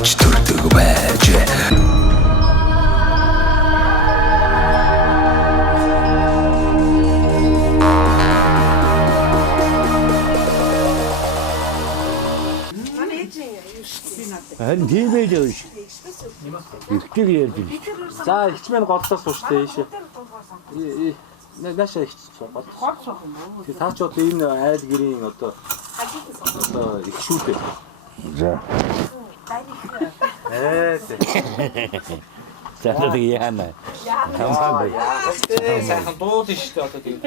Авч төрдөг байж. Харин тийм байж байгаа ш. Ихтэй ярьж байна. За ихчмэн голлоос сууштай ийшээ. Наашаа ихч гол. Тэг таа ч одоо энэ айл гэрийн одоо их шүүтэй. За. За тэг яана. Сайхан дуулна шүү дээ одоо тийм.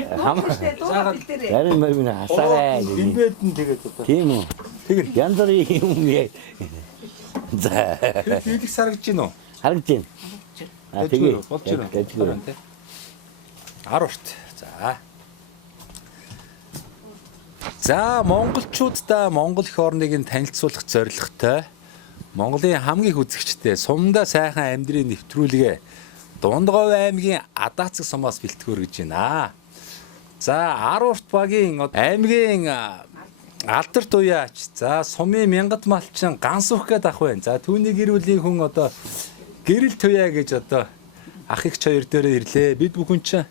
Зарим мөрмийн хасаарай. Бинбэд нь тэгээд одоо. Тийм үү. Тэгэл янз бүрийн юм яа. За. Хийх саргаж гин үү? Харагдаж байна. А тэгээ болж байна. 10 урт. За. За монголчуудаа Монгол их орныг нь танилцуулах зорилготой Монголын хамгийн их үзэгчтэй сумдаа сайхан амьдрын нэвтрүүлгээ Дундгов аймгийн Адаацэг сумаас бэлтгэр гэж байна. За 10 урт багийн аймгийн алдарт уяач. За сумын мянгат малчин ганс өх гээд ах байна. За түүний гэр бүлийн хүн одоо гэрэл туяа гэж одоо ах эгч хоёр дээрээ ирлээ. Бид бүхэн чинь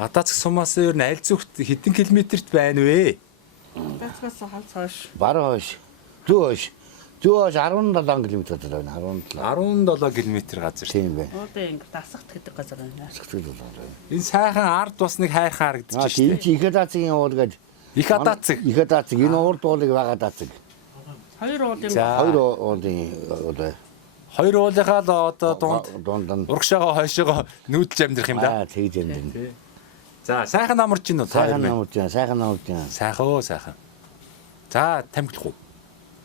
Адаацэг сумаас ер нь аль зүгт хэдэн километрт байна вэ? Бацгаас хавц хойш. Баруун хойш. Зүүн хойш. Зүүн хойш 17 км байна. 17 км газар. Тийм байна. Одоо ингэ дасагт гэдэг газар байна. Энэ сайхан ард бас нэг хайрхан харагдаж байна. Тийм чи их Адаацгийн уул гэж. Их Адаацэг. Их Адаацэг энэ урд уулыг бага Адаацэг. Хоёр уулын Хоёр уулын Хоёр уулынхаа л одоо дунд нь урагшаага хойшоогоо нүүдэлж амьдрах юм да. тэгж юм. За сайхан намарч гин үү? Сайхан намарч байна. Сайхан оо сайхан. За тамхилах уу?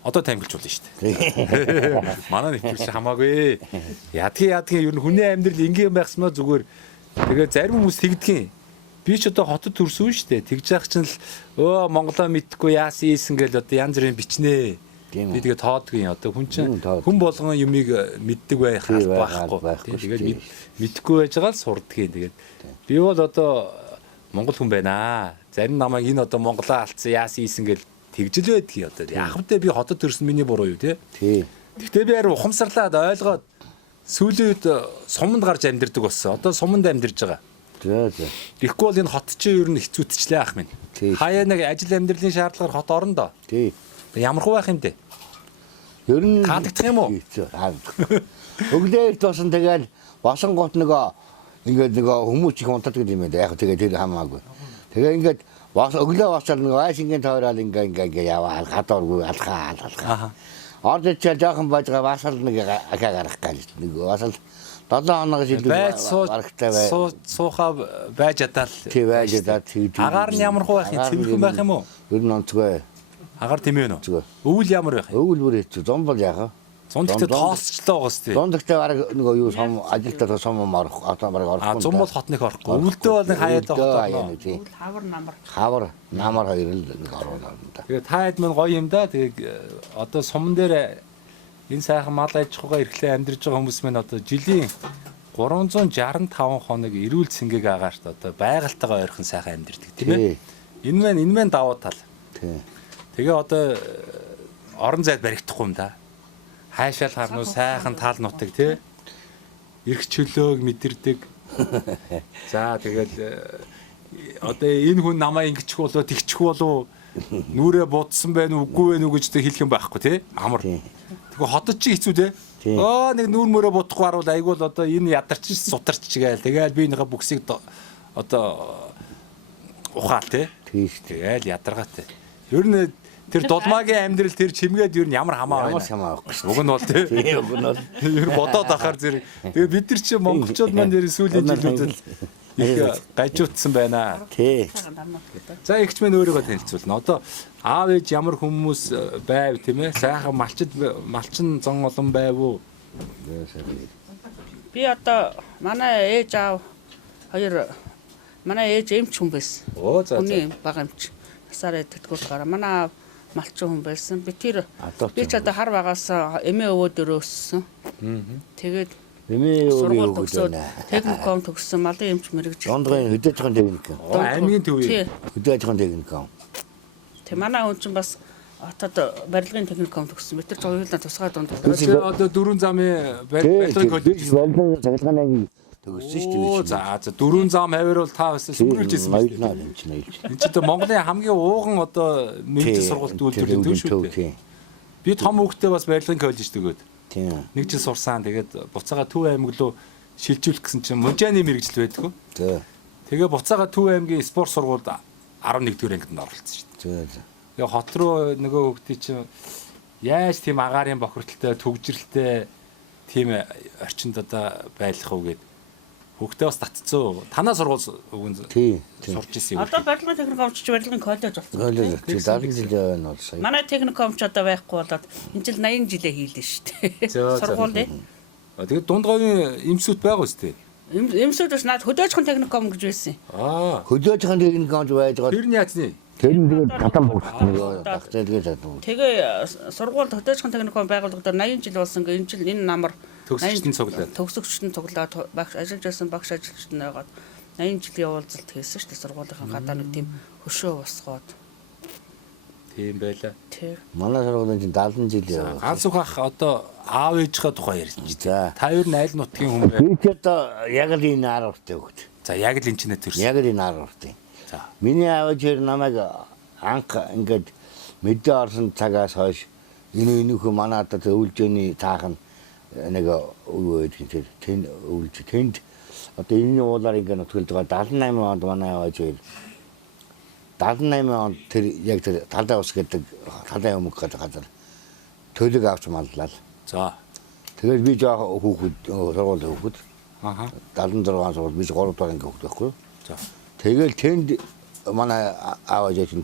Одоо тамхилжуулна шүү дээ. Манай нэвтрүүлж хамаагүй. Ядгийн ер нь хүний амьдрал ингийн байхсмаа зүгээр. Тэгээ зарим хүмүүс тэгдгийн. Би ч одоо хотод төрсөн шүү дээ. Тэгж яах чинь л Монголоо мэдхгүй яасан ийсэн гэл одоо янз бүрийн бичнэ. Би тэгээ тоодгийн одоо хүн чинь хүн болгон юмыг мэддэг байх байхгүй. Тэгээд мэдхгүй байж байгаа л сурдгийн. Тэгээд би бол одоо Монгол хүн байна. Зарим намайг энэ одоо Монголоо алдсан яасан ийсэн гэл тэгжил байдгийг одоо яах вэ би хотод төрсөн миний буруу юу те. Гэхдээ би харин ухамсарлаад ойлгоод сүүлийн үед суманд гарч амьдэрдэг болсон. Одоо суманд амьдарч байгаа. Тэгэхгүй бол энэ хот чинь ер нь хэцүүдчлээ ах минь. Хаяа нэг ажил амьдралын шаардлагаар хот орно доо. Ямар хуу байх юм бэ? Ер нь таадагдах юм уу? Өглөөд тосон тэгэл босон гот ингээд хүмүүс их унтдаг юм байна. Яг тэгээ тэр хамаагүй. Тэгээ ингээд өглөө босоод вайшингийн тойрол ингээ яваа гадааргүй алхаа. Орд ичээл жоохон байж байгаа басал нэг ахаа гарах гэж нэг басал 7 хоног шилдэг барагтай бай. Суухаа байж чадаал. Тий байж чадаад тэгж. Агаар нь ямар хуу байх юм? Цэвэрхэн байх юм уу? Ер нь онцгой. Агаар тэмээн үү? Өвөл ямар байх юм? Өвөл бүр хэцүү. Зон бол яах вэ? Зон дэхтэй тоосчлоо гоос тий. Зон дэхтэй бараг нөгөө юу сум ажилтаа сум марах одоо бараг орохгүй. Зон бол хотныг орохгүй. Өвөлдөө бол нэг хаяад байгаа тий. Хавар намар хоёр л нэг оруулаа. Тэгээ та хэд мань гоё юм да. Тэгээ одоо суман дээр энэ сайхан мал аж ахуйгаа эрхлээ амьдарч байгаа хүмүүс мань одоо жилийн 365 хоног эрүүл цэнгийг агаарт одоо байгальтайгаа ойрхон сайхан амьдардаг тийм ээ. Энэ мань давуу тал. Тэгээ одоо орон зайд баригдахгүй юм да. Хайшаал харнуу сайхан тал нутаг тий. Ирэх чөлөөг мэдэрдэг. За тэгэл одоо энэ хүн намаа ингэчих болоо тэгчих болоо нүрээ будсан байх үгүй вэ гэж хэлэх юм байхгүй тий. Амар. Тэгвэл хотод чи хэцүү тий. Нэг нүүр мөрөө будахгүй харуул айгуул одоо энэ ядарч сутарч гээл. Тэгэл биенийхээ бүксийг одоо ухаал тий. Тэгэл ядаргаатай. Ер нь тэр дулмаагийн амьдрал тэр чимгээд ер нь ямар хамаа байна. Уг нь бол тий. Уг нь бол ер бодоод ахаар зэрэг. Тэгээ бид нар чи монголчууд маань ер сүүлийн жилүүдэд их гажуудсан байна. Тий. За ихч мэн өөрийгөө танилцуулна. Одоо аав ээж ямар хүмүүс байв тийм ээ? Сайхан малчин зон олон байв уу? Би одоо манай ээж аав хоёр манай ээж эмч хүн байсан. Хүний бага эмч. Насаараа тэтгэвэр гараа. Манай малчин хүн байсан. Би ч одоо хар багаас эмээ өвөө дөрөө өссөн. Тэгээд эмээ өвөө өгсөн. Техникум төгссөн, малын эмч мэрэгж. Дондгын хөдөөж байгаа техникум. Аймгийн төв. Хөдөөж байгаа техникум. Тэг манай хүн чинь бас Хотод барилгын техникум төгссөн. Бид нар хоёулаа тусгай дунд. Тэгээ одоо 4 замын барилгын коллеж барилгын цахилгааны төгссөн шүү дээ. За 4 зам авир бол та бас сүмрүүлж ирсэн байна. Ноёлнаа чинь ноёлж. Энд чинь Монголын хамгийн ууган одоо мэрэгжил сургалт үйлдвэрлэдэг шүү дээ. Би том хүүхдээ бас барилгын коллеж төгөөд. Тийм. Нэг жил сурсан. Тэгээд буцаага Төв аймаг руу шилжүүлэх гэсэн чинь мужааны мэрэгжил байдгүй. За. Тэгээ буцаага Төв аймгийн спорт сургуульд 11 дугаар ангид оролцсон шүү дээ. За. Тэгээ хот руу нөгөө хүүхдээ чинь яаж тийм агаарын бохирдолтой, төгжрэлтэй тийм орчинд одоо байлах уу гэд хүүхдээ бас татцсан. Танаа сургууль өгөн сурч ирсэн юм. Одоо барилгын техникумч барилгын коллеж болсон. Коллеж 70 жил байна бол сая. Манай техникумч одоо байхгүй болоод энэ жил 80 жилээ хийлээ шүү дээ. Сургууль дээ. Тэгээд дунд говийн эмсүүд байгаа үстэй. Эмсүүд бас наад хөдөөжхөн техникум гэж байсан. Хөдөөжхөн техникумч байж байгаа. Тэр нь яацны? Тэр нь тэгээд татан бүгд тагцaalгээ татан. Тэгээ сургуульд хөдөөжхөн техникум байгуулагдаад 80 жил болсон. Энэ жил энэ намар төгсөгчдийн цуглаад. Төгсөгчдийн цуглаад багш ажиллаж байсан багш ажилчид нэгээд 80 жилийн уулзалт хийсэн шүү дээ. Сургуулийн гадаа нэг тийм хөшөө босгоод. Тийм байла. Тий. Манай сургуулийн чинь 70 жил яваа. Ганц ухаах одоо аав ээжийнхээ тухай ярьж байна. За. Та хоёр нь аль нутгийн хүн бэ? Би ч одоо яг л энэ 10 уртаа өгд. За яг л энэ ч нэ төрсөн. Яг л энэ 10 уртаа. За. Миний аав ээж намайг анх ингээд мэдээ орсон цагаас хойш энэ хүн манай одоо өвлжөөний таахан нэг юу гэдэг чинь тэнд өвлж тэнд одоо энэ уулаар ингээд нөтгөлж байгаа 78 онд манай аав ээж 78 онд тэр яг тэр талдаа ус гэдэг талдаа өмг гэдэг газар төлөг авч маллаа. За. Тэгээд би жоо хүүхэд сургууль хүүхэд. Аха. 76 сургууль би 3 дахь анги хүүхэд байхгүй. За. Тэгэл тэнд манай аав ээж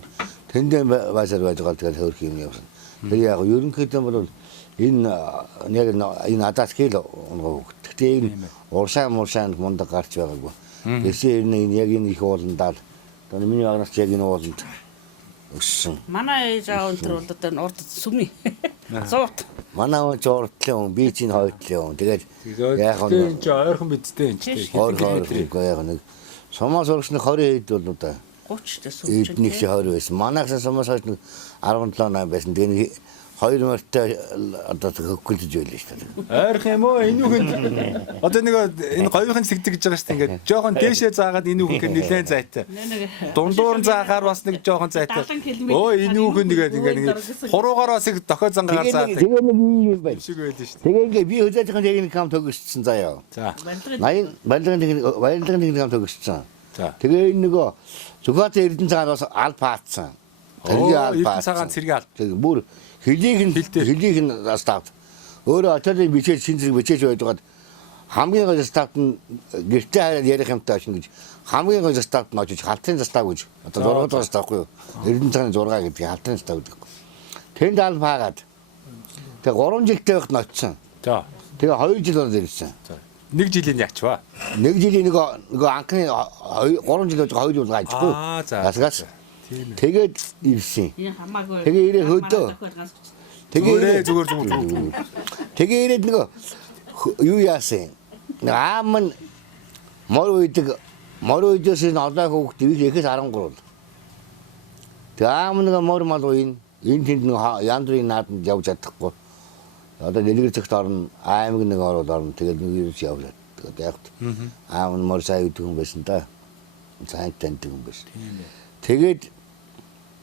тэнд базар байж байгаа тэгээд хөрх юм явсан. Тэр яг ерөнхийдөө бол энэ яг энэ адаас хэл онгоо хүүхэд. Гэтэ энэ уршаа мундаг гарч байгаагүй. Тэсээ энэ яг энэ их ууландаа одоо миний агнаас яг энэ ууланд өссөн. Манай ээж аав өнтер бол одоо урд сүмний. Зуут. Манай ууч урдлын хүн, би чинь хойдлын хүн. Тэгээд яг энэ ч ойрхон бидтэй энэ ч хойрхоо яг нэг сумаас өргөсний 20 хэд бол одоо 30 тэ сүм чинь. эднийх чи 20 байсан. Манайхаас сумаас хойш 17 8 байсан. Тэгээд 2 мөртөө одоо хөвгөлж байлаа шүү дээ. Ойрхон юм уу? Энэ үхэнд одоо нэг энэ говийн сэгдэг гэж байгаа шүү дээ. Ингээд жоохон дээшээ заагаад энэ үхэн нэлээд зайтай. Дундуур заахаар бас нэг жоохон зайтай. Өө энэ үхэн ингээд хуруугаараа sig дохой зангаар заадаг. Тэгээ нэг юм байна. Шиг байлаа шүү дээ. Тэгээ ингээд би хөдөөжийн техник кам төгссөн заяа. За. 80 барилгын техник кам төгссөн. За. Тэгээ энэ нөгөө Зүхбаатар Эрдэнэ цагаар бас аль паацсан. Эрдэнэ цагаан цэргийн аль. Тэгээ бүр хөлийг нь став. Өөрөө очоод бичээж шин зэрэг бичээж байгаад хамгийн гол ставт нь гэртээ хараад ярих юмтай шин гэж хамгийн гол ставт нь очиж халтрын став гэж одоо 6 дахь ставхгүй юу. Эрдэнэ цагааны 6 гэдэг халтрын став гэдэг. Тэнд аль паагаад тэгээ 3 жилтэй байхад нь очсон. За. Тэгээ 2 жил болоод ирсэн. За. 1 жилийн яач ба. 1 жилийн нөгөө анхны 3 жил байж 2 жил гайжгүй. За. Гасгаас. Тэгээд ирсэн. Энэ хамаагүй. Тэгээ ирээ хөдөө. Тэгээ зүгээр. Тэгээ ирээд нөгөө юу яасан. Аам нь мор үйдээс энэ олоо хөөхт ихээс 13. Тэгээ аам нэг мор мал уйн энэ тэнд нэг яндрын нааданд явж чадахгүй. Одоо нэлгэр зэгт орно аймаг нэг ороод орно. Тэгээд нэг юус явлаа. Тэгээд яг аам нь мор сайн үйдэг хүн байсан да. Сайн таньдаг хүн байсан.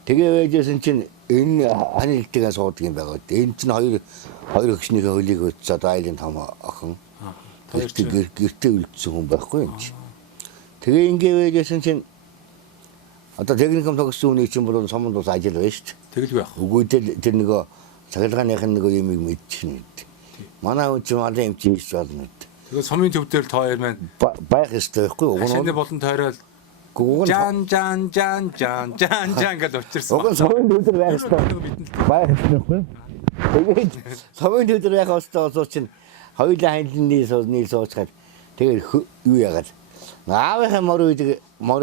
Тэгээ байжсэн чинь энэ ханилтыгаа суудаг юм байгаа. Энэ чинь хоёр өгчнийхээ хөлийг өтсөн одоо айлын том охин. Гэртээ үлдсэн хүн байхгүй юм чи. Тэгээ ингээ байжсэн чинь одоо техникум төгссөн үний чинь бол сомонд ус ажил байна шүү дээ. Тэгэл байх. Үгүйдэл тэр нөгөө цахилгааныхын нөгөө юмыг мэдчихнэ. Манай хүн чинь аль юм чи хийж болно. Тэгээ сумын төв дээр тоо хоёр маань байх ёстой байхгүй юу? Шинэ болон тойрол жан гэж учирсан. Уг нь сумын төв дээр байх ёстой. Байх ёстой байхгүй юу? Тэгээд сумын төв дээр байх ёстой болов чинь хоёулаа хайлтны суучгаад тэгээд юу яагаад аавынхаа мор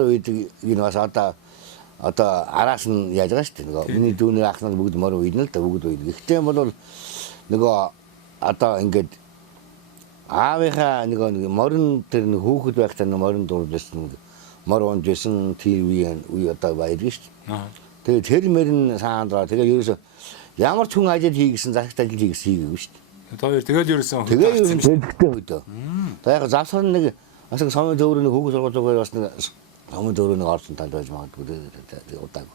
үйдэг энэ бас одоо араас нь яаж байгаа шүү дээ. Нөгөө миний дүүний ах нар бүгд мор үйдэн л да бүгд үйдэг. Гэхдээ бол нөгөө одоо ингээд аавынхаа нөгөө морин тэр нэг хүүхэд байхдаа морин дурлсан мор онжсэн тийм үе одоо баяр шүү дээ. Тэгээд тэр мөрн саандраа тэгээд ерөөсө ямар ч хүн ажил хийгсэн захирагч ажил хийгсэн хийгээгүй шүү дээ. Тэр хоёр тэгэл ерөөсөн. Тэгээ ерөөсөн төлөвтэй хөдөө. За яг завсар нэг бас нэг сомын төврөний хүүхд сургуулиугаар бас нэг сомын төврөний орсон тал байж магадгүй удааг.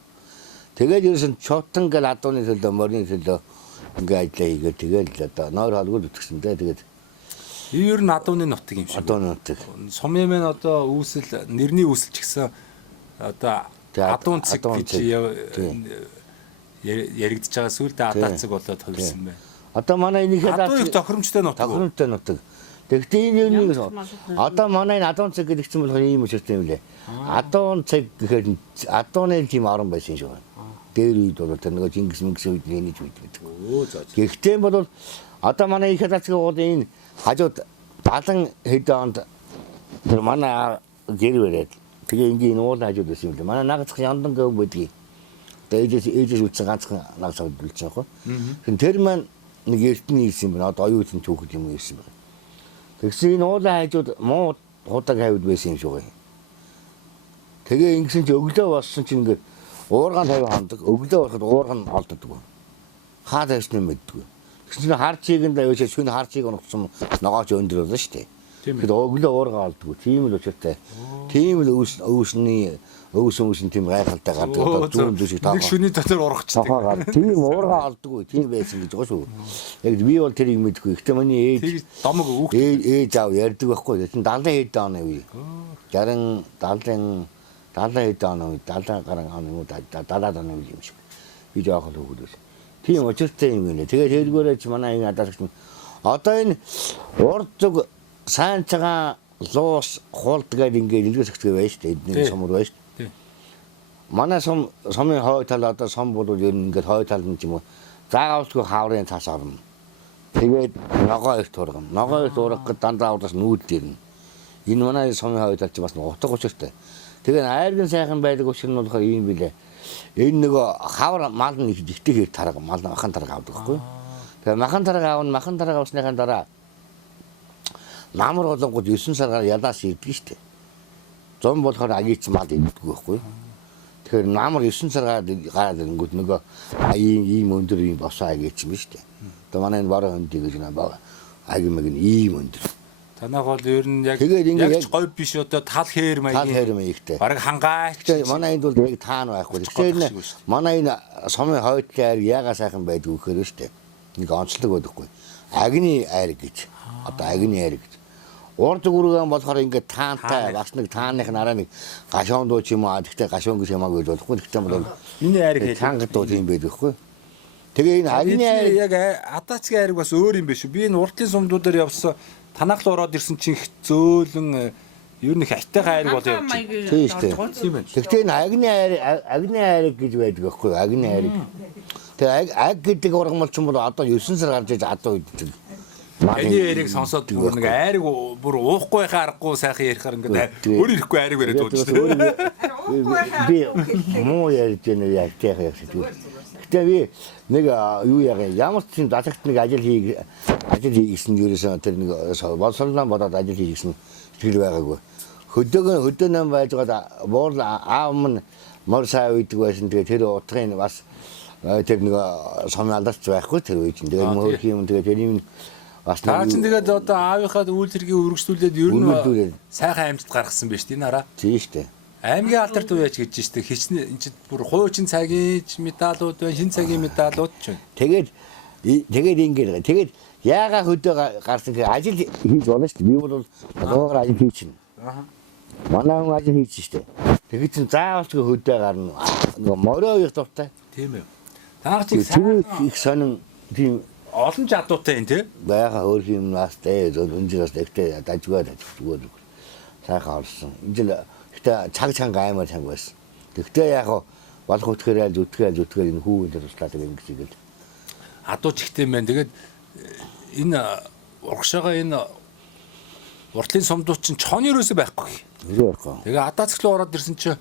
Тэгээд ерөөсөн чотон гэл адууны төлөө морины төлөө ингээ ажиллаа хийгээд тэгэл одоо нойр холгод үтгсэндээ тэгээд ер нь адууны нутаг юм шиг. Адууны нутаг. Сумын мэн одоо үүсэл нэрний үүсэл ч гэсэн одоо адуун цэг гэж яригдж байгаа сүлдээ адаа цэг болоод хувирсан байна. Одоо манай энийхээ адуу их тохиромжтой нутаг. Тохиромжтой нутаг. Тэгэхдээ энэ нэг одоо манай энэ адуун цэг гэдэг чинь болохоор ийм өчтэй юм лээ. Адуун цэг гэхээр адууны тийм орон байсан шүү. Дээр үед бол тэр нэг Чингис үед нэнэж үйдэг. Гэхдээ бол одоо манай их хадацгийн уулын энэ хажууд 70 хэд онд тэр манай гэр бариад тэгээ ингийн уул хажууд байсан юм лээ. Манай нагацх яндан гэв байдгийг. Тэгээд ээжээс үлдсэн ганцхан нагацх үлдсэн яг. Тэр маань нэг эртний ирсэн байна. Одоо оюутан түүхэд юм ирсэн байна. Тэгсэн энэ уулын хажууд муу худаг хавьд байсан юм шүү. Тэгээ ингэсэн чи өглөө болсон чи ингээд уургаан тавь хандаг. Өглөө болоход уургаан олддог. Хаа тавьсан юм мэддэггүй. Тэгсэн чинь хар чигэнд аваад шүн хар чиг унагцсан ногооч өндөр болно шүү дээ. Тэгэхээр өглөө уургаан олддог. Тийм л учиртай. Тийм л өвсөн тийм гайхалтай гардаг. Одоо зүүн зүшиг таа. Нэг шүний дотор урагчдаг. Тийм уургаан олддог. Тийм байсан гэж байгаа шүү. Яг би бол тэрийг мэдгүй. Гэхдээ миний ээж домог үг ээж аав ярьдаг байхгүй. Тэр 70 хэд оны үе. 60 70 хэд оны үе 70 гаруй оны үе 70 оны үе юм шиг. Би жоохон хөвгөл байсан. Тийм учиртай юм гинэ. Тэгээд тэргээрээ ч манай энэ адаалагч одоо энэ урд зүг сайн цагаан луус хуулдгаад ингээд илгээс өгдөг байж тээ эдний сумур байж. Манай сумын хой тал одоо сум бол ер нь ингээд хой тал нь ч юм уу заагаавчгүй хаврын цаас орно. Тэгээд ногоо их тургам. Ногоо их турах гэд дандаа удаас нүүд дэрнэ. Энэ манай сумын хой тал ч бас утга учиртай. Тэгээд айргын сайхан байдаг учир нь болохоор ийм билээ. Энэ нөгөө хавар мал нь их ихтэй хэр тарга мал махан тарга авдаг байхгүй. Тэгээд махан тарга авсныхаа дараа намар болонгууд 9 саргаар ядаас ирдэг штэ. Зам болохоор агийч мал идэггүй байхгүй. Тэгэхээр намар 9 саргаар гараад ирэнгүүт нөгөө ийм өндөр ийм босоо агийч юм штэ. Одоо манай энэ бараа хөндий гэж наа аги мэг ийм өндөр. Танах бол ер нь яг говь биш одоо тал хээр маягтай. Бараг хангаач. Манай энд бол яг таан байхгүй. Тэгэхээр манай энэ сумын хойдлоор яага сайхан байдгүй гэхээр штэ. Нэг онцлог байдаггүй. Агны айр гэж. Одоо агны айр гэж. Урд зүгүргэн болохоор ингээд таантай бас нэг тааных нараа нэг гашуун дуу ч юм уу гэхдээ гашуун гэж ямаагүй болохгүй гэхдээ бол миний айрыг таангад дуу тийм байдаг хгүй. Тэгээ энэ агны айр яг адаацгийн айрыг бас өөр юм биш үү? Би энэ уртлын сумдуудаар явсан танах л ороод ирсэн чинь их зөөлөн ер нь их айтайхан айрыг бол явж байна. Тийм шүү дээ. Гэхдээ энэ агны айрыг гэж байдаг байхгүй агны айрыг. Тэгээ аг гэдэг ургамал ч юм бол одоо 9 сар гарч иж адуу үйдэг. Эний яриг сонсоод бүр нэг айрыг бүр уухгүй харахгүй сайхан ярихаар ингээд өөр ирэхгүй айрыг бариад дууж шүү дээ. Би муу ярьж байна яг тийх яг шүү. Гэтэ би нэг юу яг ямар ч юм дасагт нэг ажил хийгсэн ерөөсөө тэр нэг болсонлоо бодоод ажил хийгсэн тэр байгаагүй. Хөдөөнөө байж байгаа буур аав минь мор сая үйдэг байсан. Тэгээ тэр утгын бас тэр нэг сумын алдарч байхгүй тэр үе чинь. Тэгээ мөр юм тэгээ тэр юм Таа чинь тэгээд одоо аавынхаа үйл хэргийг үргэлжлүүлээд ер нь сайхан амжилт гаргасан биз дээ энэ хараа. Тийм шүү дээ. Аймгийн алдарт үеч гэж штэ хичнээн энэ чинь бүр хуучин цагийн медалууд байна, шин цагийн медалууд ч байна. Тэгээд ингээд тэгээд яага хөдөө гарсан гэх ажил хийж болно шүү дээ. Би бол одоогоор ажил хийчихнэ. Манай хүн ажил хийчих шүү дээ. Тэгээд чинь заавалчгүй хөдөө гарна. Нөгөө морио их дуртай. Тийм ээ. Танаа чи их сонин тийм олон жадуутай юм тий. Бага өөр юм настай өнжирэс ихтэй дажгүй. Сайхан орсон. Энэ ихтэй цаг чанга аймаар чанга байсан. Тэгтээ яг болох үтгэрэл зүтгэл энэ хүүн дээр туслаад ингэ гэж. Адуу чихтэй мэн. Тэгээд энэ урагшаага энэ уртлын сумдууд чинь чон ерөөсөө байхгүй. Тэгээ адаацглуу ороод ирсэн чинь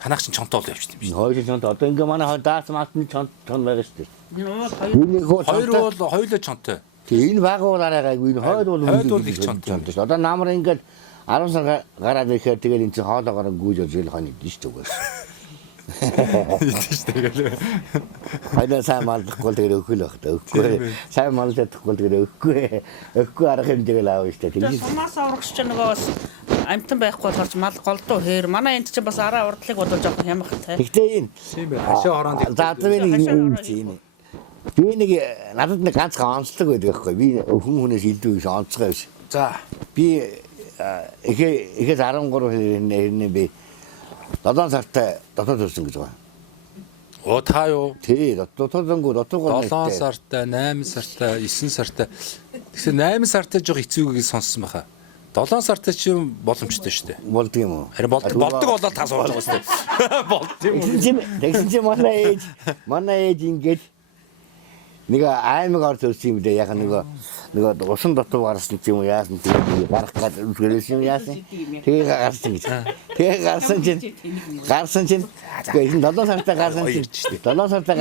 танах чинь чонтоо л явчихсан биш. Хоёр чонтоо. Одоо ингээ манай даас маалтны чон байгаа шүү дээ. Хоёр бол хоёулаа чонтой. Тэгээ энэ байгуулаараа энэ хойд бол их чонтой. Одоо намар ингээд 10 сар гараад ирэхээр тэгэл энэ чинь хоолоогоор гүйж олж ил хоног дээ шүү дээ. Идэж тэгэл. Хайна сайн малдахгүй тэгэл өгөх л баг та. Өгөхгүй. Сайн малдахгүй тэгэл өгөхгүй. Өгөхгүй арга хэмжээгэл аав штэ. Тэгээд сумаас урагч ч нөгөө бас амтан байхгүй болохоор мал голдуу хээр. Манай энд чинь бас араа урдлыг бодож авах ямах те. Тэгтээ энэ Тийм бай. Хашаа хороонд. за энэ би нэг надад нэг ганцхан онцлог байдаг байхгүй. Би хүнээс илүү их онцгой биш. За. Би ихээс 13 хэрнээ би 7 сартай дотоод төрсөн гэж байгаа. Оо та юу? Тий, дотоодгүй 7 сартай, 8 сартай, 9 сартай. Тэгэхээр 8 сартай жоо хэцүүгийг сонссон байхаа. 7 сартай ч юм боломжтой шүү дээ. болдго юм уу? Харин болдог болоод та сууж байгаа шүү дээ. Болд юм. Тэгсэн чинь манай ээж ингээд нэг аймаг орж төрсөн юм дээ. Яг нэг усан дотор гарсан юм уу яасан тийм гарах гэдэг үсгэлсэн юм яасан. Тэгээ гарсан гэж. Тэгээ гарсан чинь тэгээ 7 сартай гарсан чинь 7 сартай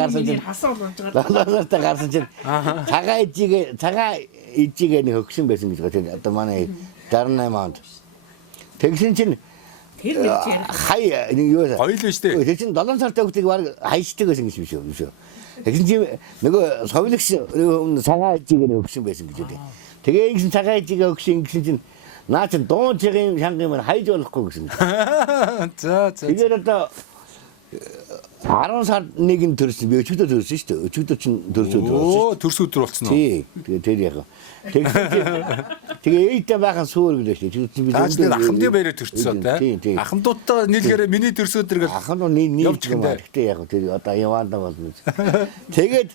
гарсан чинь цагаан ижигээ нэг өгсөн байсан гэж байна. Одоо манай 68 онд. Тэгсэн чинь хай юу вэ? Хоёул биш дээ. Тэр чинь 7 сартай хүүхдийг баг хайшдаг байсан гэж биш үү? Тэгсэн чинь нөгөө совилагч цагаан ижигээ өгсөн байсан гэж үү? Тэгээ ингэсэн цагаан ижигээ өгсөн гэсэн чинь наа чи дуун чигийн шангийн маань хайж болохгүй гэсэн. За. Тэгээд одоо 10 сард нэг нь төрсөн. Би өчигдөр төрсөн шүү дээ. Өчигдөр чинь төрсөн өдөр болсон. Оо, төрс өдөр болсон уу? Тий. Тэгээд тэр яг. Тэгээ ээдтэй байхын суур гэлээ шүү дээ. Таач тэр ахмадын баяраар төрчихсөн тий. Ахмадуудтай нийлгээрээ миний төрс өдөр гэл ахмад нэг гэхдээ яг тэр одоо яваанда болно. Тэгээд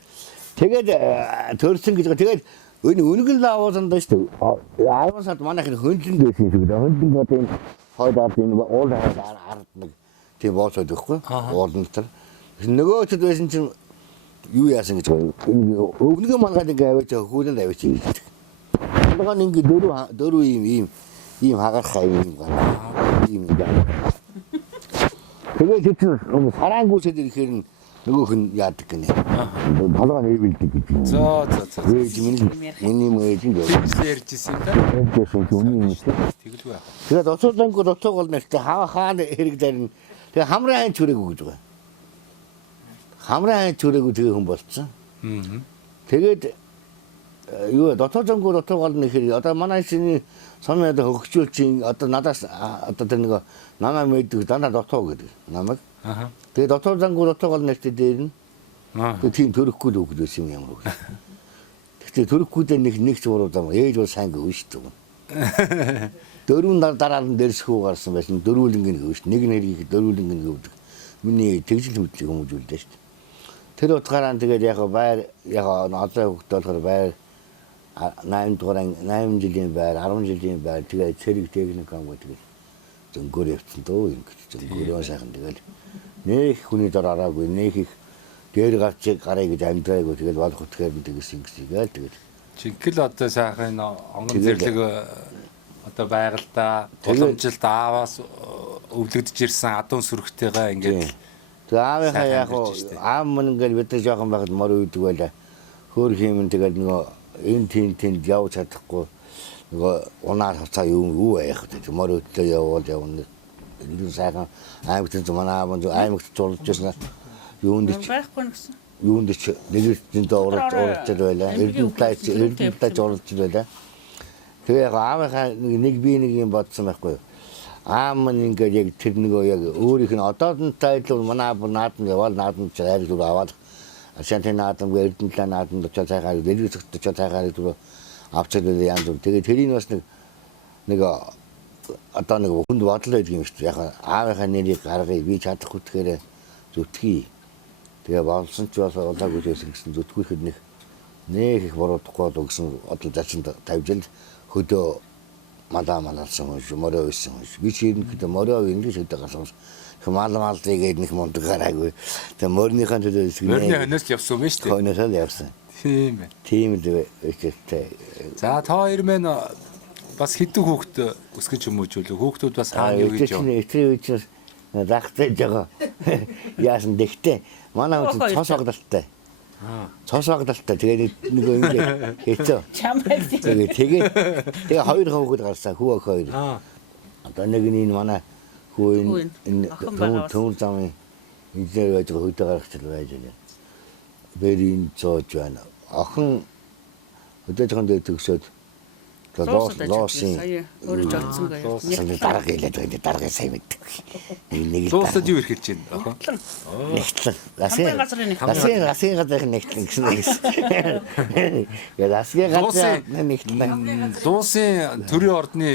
төрсөн гэж. Тэгээд өнөг л аваасанд шүү дээ. 10 сард манайх хөндлөн байсан шүү дээ. Хөндлөн одоо энэ хойдоод энэ уул ард нэг тийм боосод өгөхгүй. Уулнтар. Нөгөөд байсан чинь юу яасан гэж байна. Өвнөгөө мангаад ингээ аваач хөлөнд аваач юм. Манайх ингээ дөрөв ийм хагархаа юм байна. Ийм ингээ. Тэгээд тэр сараангуусад ирэхээр нөгөөх нь яадаг гинэ. Толгой нээвэлдэг гэж. За. Миний мэж ингэ. Ярьжсэн юм да. Тэгэл бай. Тэгээд оцоолангууд оцоогол нэртэй хаана хэрэг дээр нь тэгээ хамраа хайн чүрээгүй гэж байгаа. Хамраа хайн чүрээгүй тэгээ хүн болцсон. Тэгээд юу дотоодонгууд оцоогол нэхэр одоо манай шиний сумын одоо хөгжүүлчин одоо надаас одоо тэр нэг намаа мэддэг дандаа дотоо гэдэг намайг. Тэгээ дотоодонгууд оцоогол нэртэй дээр нь тийм төрөхгүй л үг гэсэн юм ямар үг. Гэхдээ төрөхгүйдээ нэг зуруудаа ээж бол сайн гэв шүү дээ. Дөрвөн дараа нь дэрсхүү гарсан байсан. Дөрвөлнгийн гэв шүү. Нэг нэрийг дөрвөлнгийн гэвдэг. Миний тэгжил хөдлөг хүмүүжүүлдэ шүү. Тэр утгаараа тэгээд яг байр яг одоо хөвгт болохоор байр 8 жилийн байр 10 жилийн байр тэгээд цэрэг техник ангууд тэгээд зөнгөөр явцсан дөө ингэж зөнгөөрөө сайхан тэгээд нэг хүний дор араагүй нэг их дээр гарыг гэж амьдраагүй тэгээд болох утгаар мэдээс ингэсгээл тэгээд Жинхэнэ одоо сайхан онгон зэрлэг одоо байгальтаа боломжилт ааваас өвлөгдөж ирсэн адуун сүрхтэйгээ ингээд тэгээ аавынхаа яг аав мөн ингээд бид нар жоохон байхад мор үйдэг байла хөөр хиймэн тэгээд нөгөө энэ тэнд явж чадахгүй нөгөө унаар хацаа юу яах вэ мор үйдээ явна энэ сайхан аймагт манай аймагт зурж ирсэн юунд ч байхгүй гэсэн. Юунд ч нэгэн доорч байлаа. Эрдэнэт зурж байлаа. Тэгээ аавынхаа нэг би нэг юм бодсон байхгүй юу. Аав маань ингээд яг тэр нөгөө яг өөрийнх нь одоодонтой л манай аав наадам явал наадам цайг зүг аваад Ашантын наадам эрдэнэт наадам очиж цайгаар дэлгэц очиж цайгаар зүг авчаад янз бүр. Тэгээ тэрийг бас нэг одоо нэг хүнд бодол байдаг юм шүү дээ. Яг аавынхаа нэрийг гаргая би чадахгүй тэгэхээр зүтгэе. Тэгээ болсон ч бас удаагүй гэсэн зүтгүүхэд нэг их буруудахгүй л гэсэн одоо зачинд тавьж л хөдөө малаалсан хүн шүү морой байсан хүн шүү. Би ч ерөнхийдөө морой ингэж хөдөө гарсан малдрыг нэг мундаг гараагүй. Тэгээ морныхаа төлөө морны хоноос явсан юм шүү дээ. Хоноос явсан. Тийм ээ. Тийм л өчтэй. За та хоёр мэн бас хэдэн хүүхэд өсгөж хүмүүжүүлээ. Хүүхдүүд бас хаана юу гэж яваа. Эцрийн үеч рахтай жага. Яасан дэгтэй. Манай хүн цос огдолтой. Цос огдолтой. Тэгээ нэг ингэ хэцүү. Тэгээ хоёр хүүхэд гарсан. Хүү хоёр. Одоо нэг нь манай хүү энэ төв замын инженер байж байгаа хөдөө гаргач байж байна. Бэрийн зоож байна. Охин хөдөөжихэн дээр төгсөөд лоосын өөрөө жолцсон гэх. дарга хэлээд байдаг. Дарга сайн мэддэг. Нэг Дуусаад юу ирэх гэж байна охин? нэгтлэн. Хамгийн газрын нэг. Ласын газрын нэгтлэн гэсэн үг. Яа ласын газрын нэгтлэн. Дуусын төрийн ордны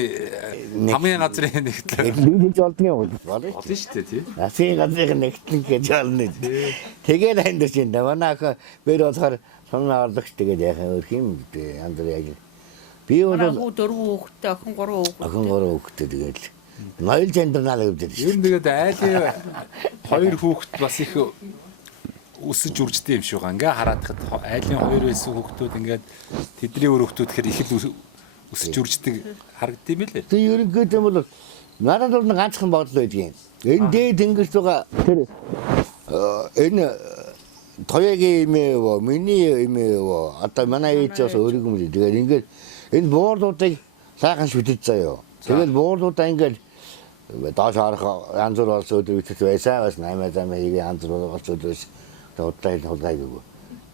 хамгийн газрын нэгтлээ. Нэг жолдны болно Болно шүү дээ тий. ласын газрын нэгтлэн гэж болно. Тэгээд хандаж байна. Манай ах бэр болохоор сонно орлогч тэгээд яхаа өөр юм бэ? Яндар яг би бол Хүү 4 хүүхэдтэй охин 3 хүүхэдтэй. охин 3 хүүхэдтэй тэгээд ноёл жандарнаа гэдэг Ер нь тэгээд айлын хоёр хүүхэд бас их өсөж үржтэй юм шиг байгаа. Ингээ хараад хад айлын хоёр байсан хүүхдүүд ингээд тэдний өөр хүүхдүүд гэхээр их л өсөж үрждэг харагдсан юм билээ. тэг ерөнхийдөө бол надад бол ганцхан бодол байдгийн. Энэ дээд тэнгэрт байгаа тэр энэ тоягийн имээ миний имээ одоо манай ээж бас өөрийгөө мэл тэгээд ингээд энэ боордуудыг сайхан шүтэж заяа. Тэгээд боордуудаа ингээд доош харах янз бүр болсон өдөр үтэж байсан бас 8 замаа хийгээ янз бүр болсон өдрөөс удаа хулгайгүй.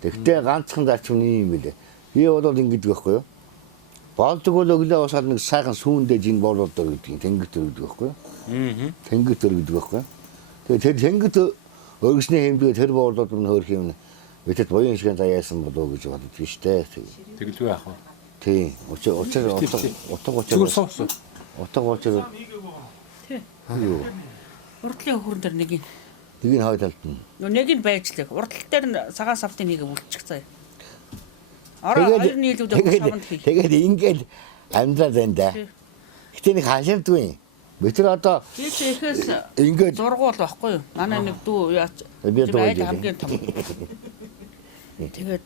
Тэгтээ ганцхан зарчим юм билээ. Би бол ингэж байхгүй юу? Болдог бол өглөө усаад нэг сайхан сүүндээ жин боордууд гэдэг тэнгэр төр гэдэг байхгүй юу? Тэнгэр төр гэдэг байхгүй юу? Тэгээд тэр тэнгэр өргөсний хэмжээ тэр боордууд нь хөөх юм. Битэд буян шиг заяасан болоо гэж бодож биш дээ. Тэгэлгүй яах вэ? Тийм. Утга Зүгээр суусан. утга Тий. юу? Урдлын хөрөн дээр нэг нь. Нэг нь хойлолт нь. Нэг нь байж лээ. Урдтал дээр нь цагаан савтын нэг үлдчих заяа. Ороо хоёр нийлүүдээ шавнд хий. Тэгээд ингээд амьдрал байна да. Гэтэ нэг хашаардгүй. Бид нар одоо Би ч ихээс ингээд зургуул байхгүй юу? Манай нэг дүү яач. Би дүү айл гэдэг. хамгийн том. Тэгээд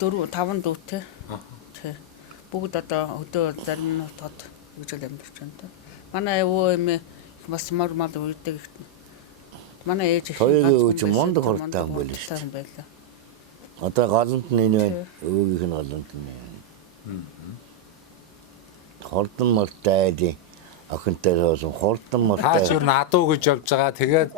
4 5 дүүтэй. Тий. Бүгд одоо өдөө зарим нь тод гэж амьдарч байна та. Манай өвөө эмээ бас мар мал үйдэг. Манай ээж их хоёрын өвч монд хортой юм байл шүү дээ. одоо голонд нь энэ байна. Өвгийнх нь голонд нь байна. Хордон мортай ди охинтой суусан хордон мортай. Таач юу н адуу гэж явж байгаа. Тэгээд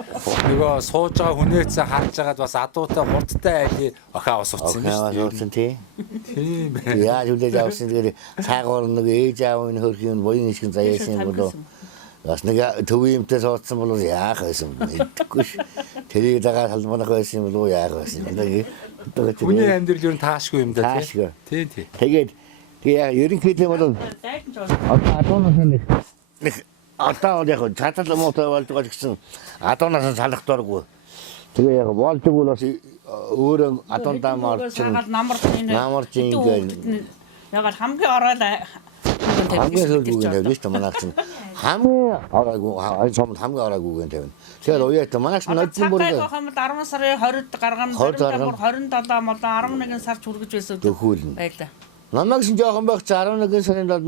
нөгөө сууж байгаа хүнээцээ харж байгаад бас адуутай хурдтай айлын охин ус утсан юм шүү дээ. Уусан тий. Тийм ээ. Яа юулээ авсан тэгээд цаагуур нэг ээж аав нь хөрх юм буян ишгэн заяасан болоо. Бас нэг төвийн юмтай суудсан бол яах байсан мэдэхгүй ш. Тэрийг дагаад халбанах байсан болов яах байсан. Хүний амьдрал юу н таашгүй юм да Таашгүй. тий. Тий. Тэгээд ерөнхийдөө бол адуунаас нэг одоо яг цаатал муутай болдог гэсэн адуунаас салах дурггүй. Тэгээ яг болдог бол бас өөрөө адуундаа марчин намарч ингээд ягаад хамгийн ороод хамгийн сүүлгүүгээр биш та манайх чинь хамгийн ороогүй хамгийн ороогүй гэн тавина. Тэгэхээр уяа манайх чинь нодлон бүр 10 сарын 20-д гаргана 27 мол 11 сард хүргэж байсан төхүүлнэ. байлаа. Намайг чинь жоохон байх 11 сарын доод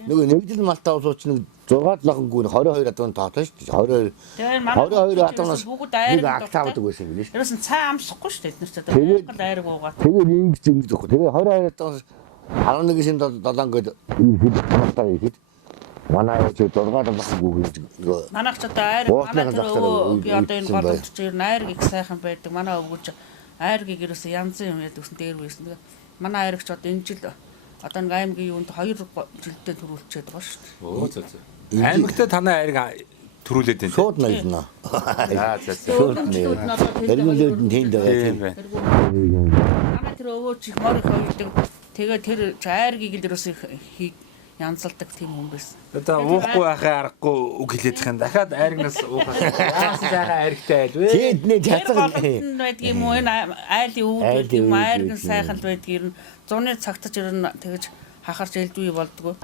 нөгөө нэгдэл малтаа усууч нэг 6 лохонггүй 22 адуун тоотой шүү дээ. 22 адуунаас нэг акт авдаг байсан юм биш. Ерөөсөн цай амсахгүй шүү дээ бид нар ч одоо айраг уугаад. Тэгээд ингэж өгөх. Тэгээд 22 адуунаас 11 сарын 7 гээд хамтаа ихэд манай ээж 6 лохонггүй гэж нөгөө манайх ч одоо айраг манай тэр өвөө одоо энэ голомт чи ер нь айраг их сайхан байдаг. Манай өвгөө ч айргийг ерөөсөн янз юм яд өсөн дээр байсан. Манай айрагч одоо энэ жил одоо нэг аймгийн юунд 2 жилдээ төрүүлчихэд байгаа шүү дээ. Оо за за. Аймагтаа танай айраг төрүүлээд байна. шууд нэлнэ. За. Шууд нэлнэ. Эргүүлээд нь тэнд байгаа. Манай тэр өвөө чих морих хоёрдаг. Тэгээ тэр айргийг л ерөөсөн янзалдаг тийм хүн байсан. Одоо уухгүй байхаа аргагүй үг хэлээд байгаа юм. Дахиад айргнаас уухаа. Яасан байгаа айргтай айл вэ? Тэд нэг цацаг байдаг юм уу? Энэ айлын өвд юм айрг сайхан л байдаг. Ер нь зуны цагтч ер нь тэгэж хахарч элдвээ болдгоо.